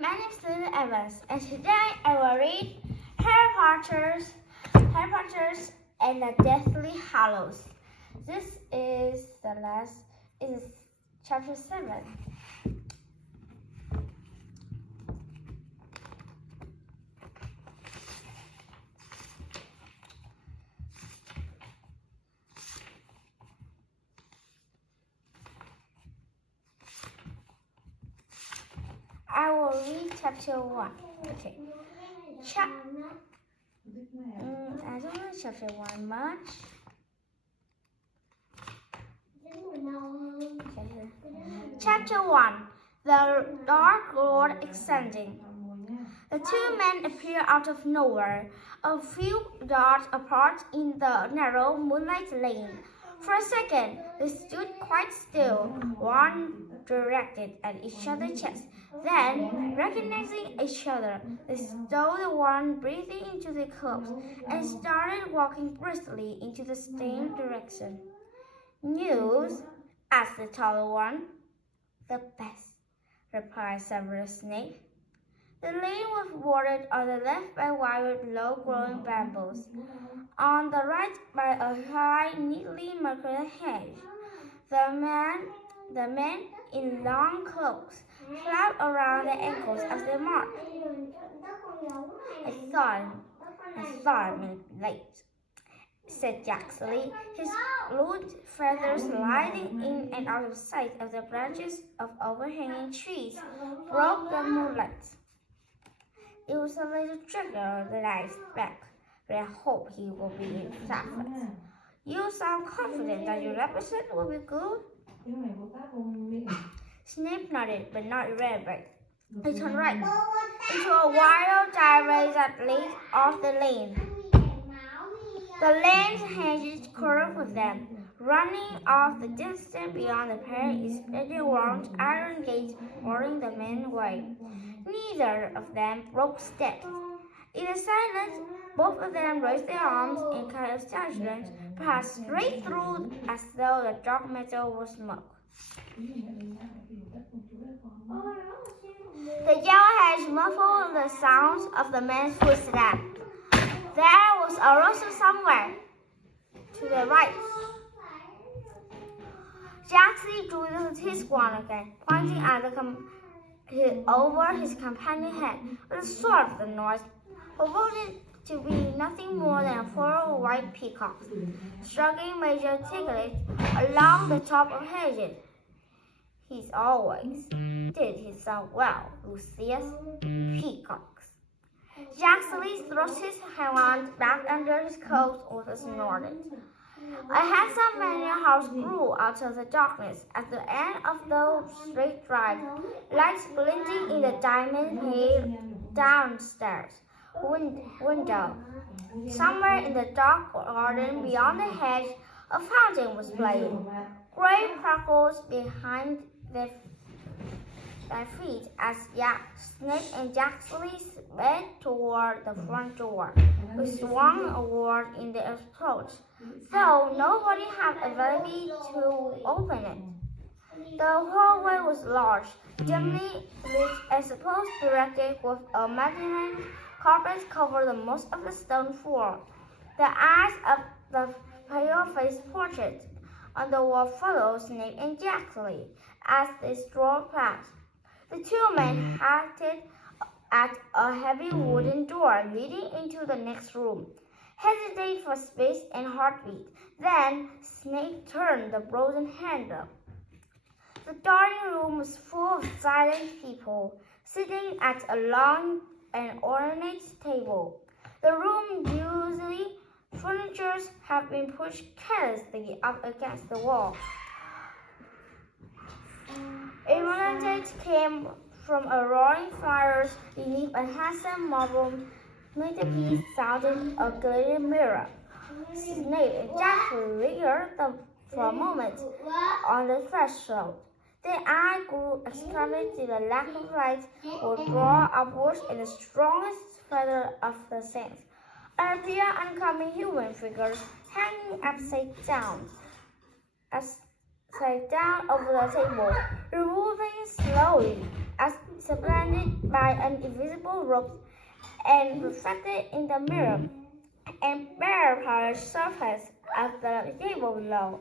My name is Little Evans, and today I will read Harry Potter and the Deathly Hallows. This is chapter 7. I will read chapter 1. Okay. I don't know chapter 1 much. Chapter 1. The Dark Lord Ascending. The two men appear out of nowhere, a few yards apart in the narrow moonlight lane. For a second, they stood quite still, one directed at each other's chest. Then, recognizing each other, they stole one breathing into the cubes and started walking briskly into the same direction. News? Asked the taller one. The best, replied Severus Snape. The lane was bordered on the left by wild, low-growing brambles, on the right by a high, neatly marked hedge. The men in long cloaks flapped around their ankles as they marched. I thought I'm late, said Jaxley, his blue feathers sliding in and out of sight as the branches of overhanging trees broke the moonlight. It was a little trickier than I expect, but I hope he will be in success. You sound confident that your episode will be good? Snape nodded, but not irreverent. He turned right into a wild tirade that led off the lane. The lane's hedges curved with them, running off the distance beyond the pair is round iron gates barring the men's way. Neither of them broke steps. In the silence, both of them raised their arms in kind of astonishment, passed straight through as though the dark metal was smoke. The yellow hedge muffled the sounds of the men's footsteps. There was a rustle somewhere to the right. Jaxley drew his wand again, pointing at over his companion's head with a sort of noise, provoked to be nothing more than 4 white peacocks, struggling Major Tiglet along the top of hedges. He's always did himself well, Lucius. Peacocks. Jaxley thrust his hand back under his coat with a snort. A handsome manor house grew out of the darkness at the end of the straight drive, lights glinting in the diamond-paned downstairs window. Somewhere in the dark garden beyond the hedge, a fountain was playing. Gray sparkles behind their feet as Snape and Jaxley sped toward the front door, which swung outward in their approach, though nobody had ability to open it. The hallway was large, dimly lit and supposed directed with a magnificent carpet covered the most of the stone floor. The eyes of the pale-faced portrait on the wall followed Snape and Jaxley as they strolled past. The two men halted at a heavy wooden door leading into the next room, hesitated for space and heartbeat. Then Snape turned the broken handle. The dining room was full of silent people, sitting at a long and ornate table. The room usually furniture had been pushed carelessly up against the wall. A volunteer came from a roaring fire beneath a handsome marble mantelpiece sounded a glittering mirror. Snape and Jaxley lingered for a moment on the threshold. Their eyes grew excited till the lack of light would draw upwards in the strongest feather of the sense. An appear uncommon human figures hanging upside down over the table, removing slowly as suspended by an invisible rope and reflected in the mirror and bare polished surface of the table below.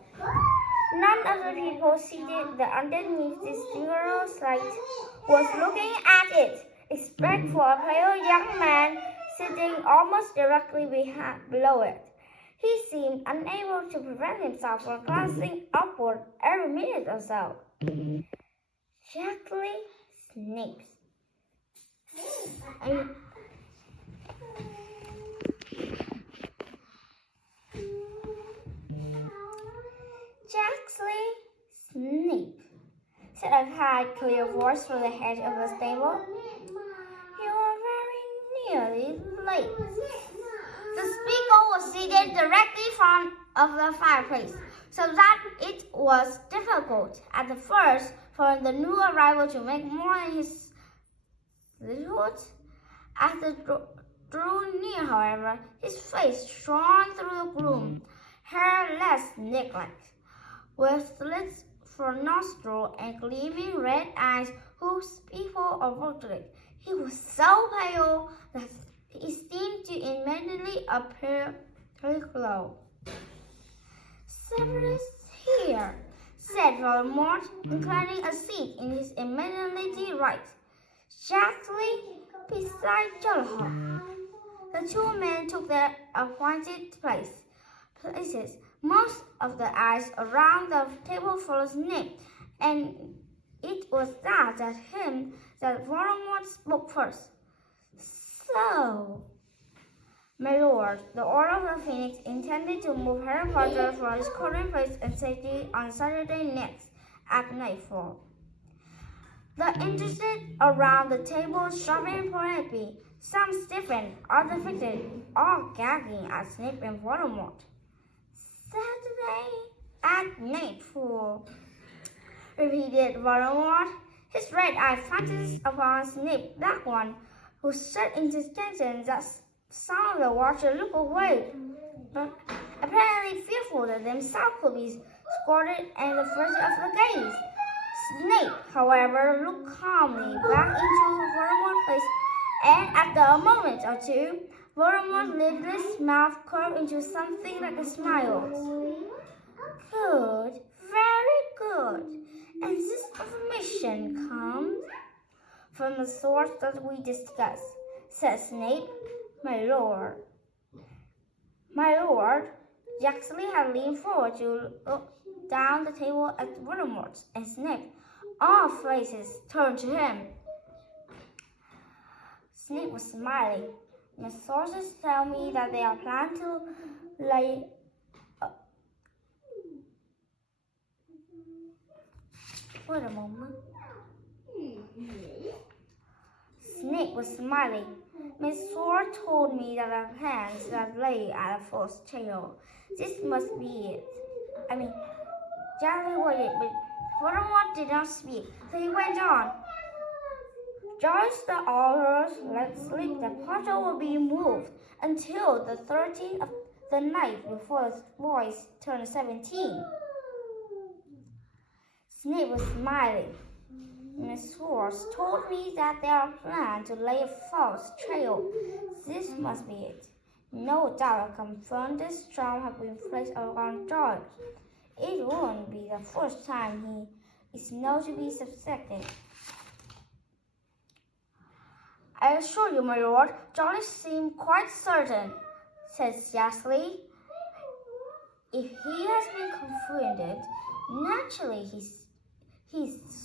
None of the people seated underneath this singular sight was looking at it, except for a pale young man sitting almost directly below it. He seemed unable to prevent himself from glancing upward every minute or so. Jackly Snape. Jackly Snape, said a high, clear voice from the edge of the stable. You are very nearly late. The speaker was seated directly in front of the fireplace, so that it was difficult at the first for the new arrival to make more than his salute. As they drew near, however, his face shone through the gloom, hair less snake-like, with slits for nostrils and gleaming red eyes whose people averted. He was so pale that he seemed to immediately appear glow. "Severus here," said Voldemort, inclining a seat in his immediately right, exactly beside Jolahop. The two men took their appointed places. Most of the eyes around the table followed Snape, and it was at him that Voldemort spoke first. "So, my lord, the Order of the Phoenix intended to move Harrypotter from his current place and safety on Saturday next at nightfall." The interested around the table shouted politely. Some stiffened, others fidgeted, all gagging at Snape and Voldemort. "Saturday at nightfall," repeated Voldemort, his red eye fastened upon Snape's black one, who said in dissension that some of the watchers looked away, but apparently fearful that themselves could be scolded and the first of the gaze. Snape, however, looked calmly back into Voldemort's face, and after a moment or two, Voldemort's lidless mouth curved into something like a smile. "Good, very good. And this information comes from the source that we discussed," said Snape. My lord." Jackson had leaned forward to look down the table at Voldemort and Snape. All faces turned to him. Snape was smiling. "My sources tell me that they are planning to lay Wait a moment. Snape was smiling. "My sword told me that the plans that lay at the first tail. This must be it." Jackson waited, but Voldemort did not speak, so he went on. "Joyce the Aurors let slip that Potter will be moved until the 13th of the night before the boys turn 17. Snape was smiling. "Miss Force told me that they are planning to lay a false trail. This must be it. No doubt a confounded charm has been placed around George. It won't be the first time he is known to be suspected." "I assure you, my lord, George seemed quite certain," said Jackson. "If he has been confounded, naturally he's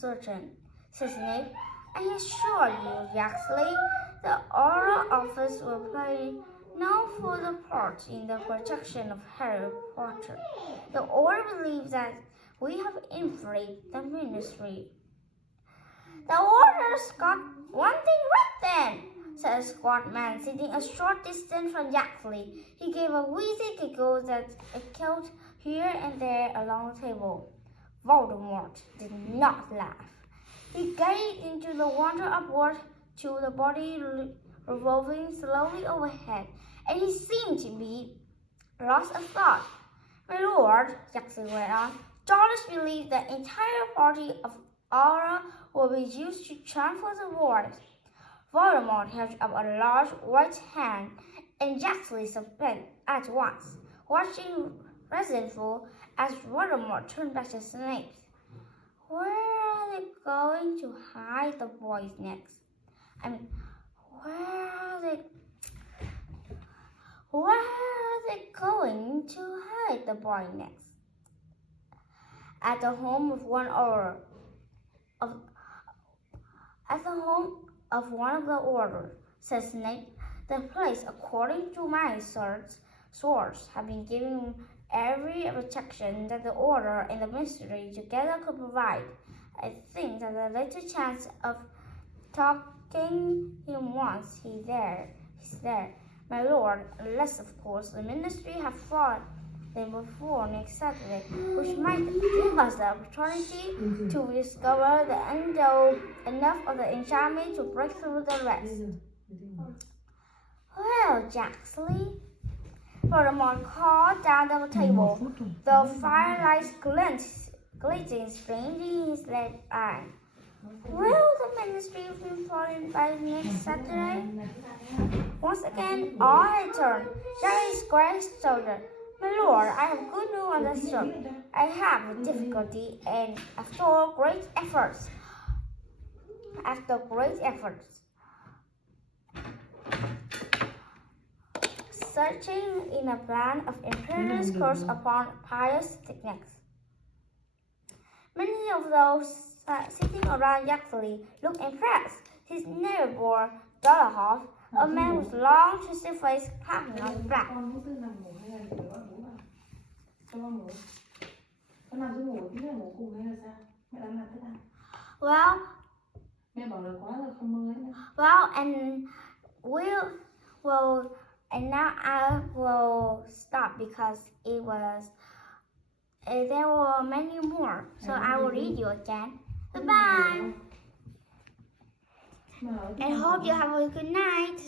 certain," said Snape. "I assure you, Jackson, the Auror office will play no further part in the protection of Harry Potter. The Order believes that we have infiltrated the Ministry." "The Order's got one thing right then," said a squat man sitting a short distance from Jackson. He gave a wheezy giggle that echoed here and there along the table. Voldemort did not laugh. He gazed into the water upward to the body revolving slowly overhead, and he seemed to be lost of thought. "My lord," Jackson went on, "George believes the entire party of Auror will be used to transfer the voice. Voldemort held up a large white hand, and Jaxley submitted at once, watching resentful as Voldemort turned back to Snape. Where are they going to hide the boys next? Where are they going to hide the boy next? At the home of one of the orders, said Snape. The place, according to my source, have been given every protection that the order and the mystery together could provide. I think that the little chance of talking him once he's there, my lord, unless of course the ministry have fought them before next Saturday, which might give us the opportunity to discover the enough of the enchantment to break through the rest. Well, Jaxley, Voldemort called down the table, the firelight glinting strangely in his left eye. Will the ministry be fallen by next Saturday? Once again, all had turned. Harry scratched his shoulder. My lord, I have good news on the subject. I have a difficulty, and after great efforts, searching in a plan of imperious curse upon pious techniques. Many of those sitting around Jaxley looked impressed. His neighbor, Dolohov, a man with long, twisted face, clapping on his back. Well, and now I will stop because there were many more, so I will read you again. Goodbye, and hope you have a good night.